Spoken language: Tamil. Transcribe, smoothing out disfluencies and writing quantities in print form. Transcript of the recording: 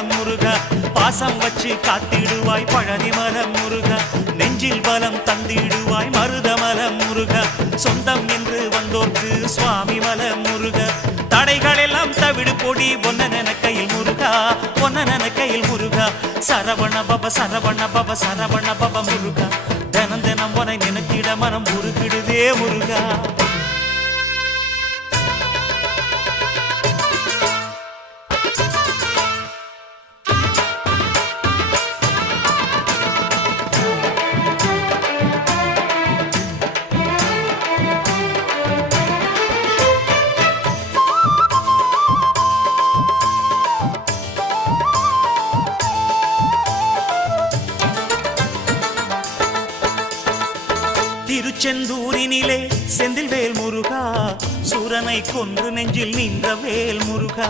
மலம் முருகா பாசம் வச்சு காத்திடுவாய் பழனி மலம் முருகா நெஞ்சில் பலம் தந்திடுவாய் மருதமலம் முருகா சொந்தம் என்று வந்தோர்க்கு சுவாமி மலம் முருகா தடைகள் எல்லாம் தவிடு பொடி ஒன்ன கையில் முருகா ஒன்ன கையில் முருகா சரவண பப சரவண பப சரவண பப முருகா தினம் தினம் உனை நினைத்திட மனம் உருகிடுதே முருகா திருச்செந்தூரினிலே செந்தில் வேல் முருகா சூரனை கொன்று நெஞ்சில் நின்ற வேல் முருகா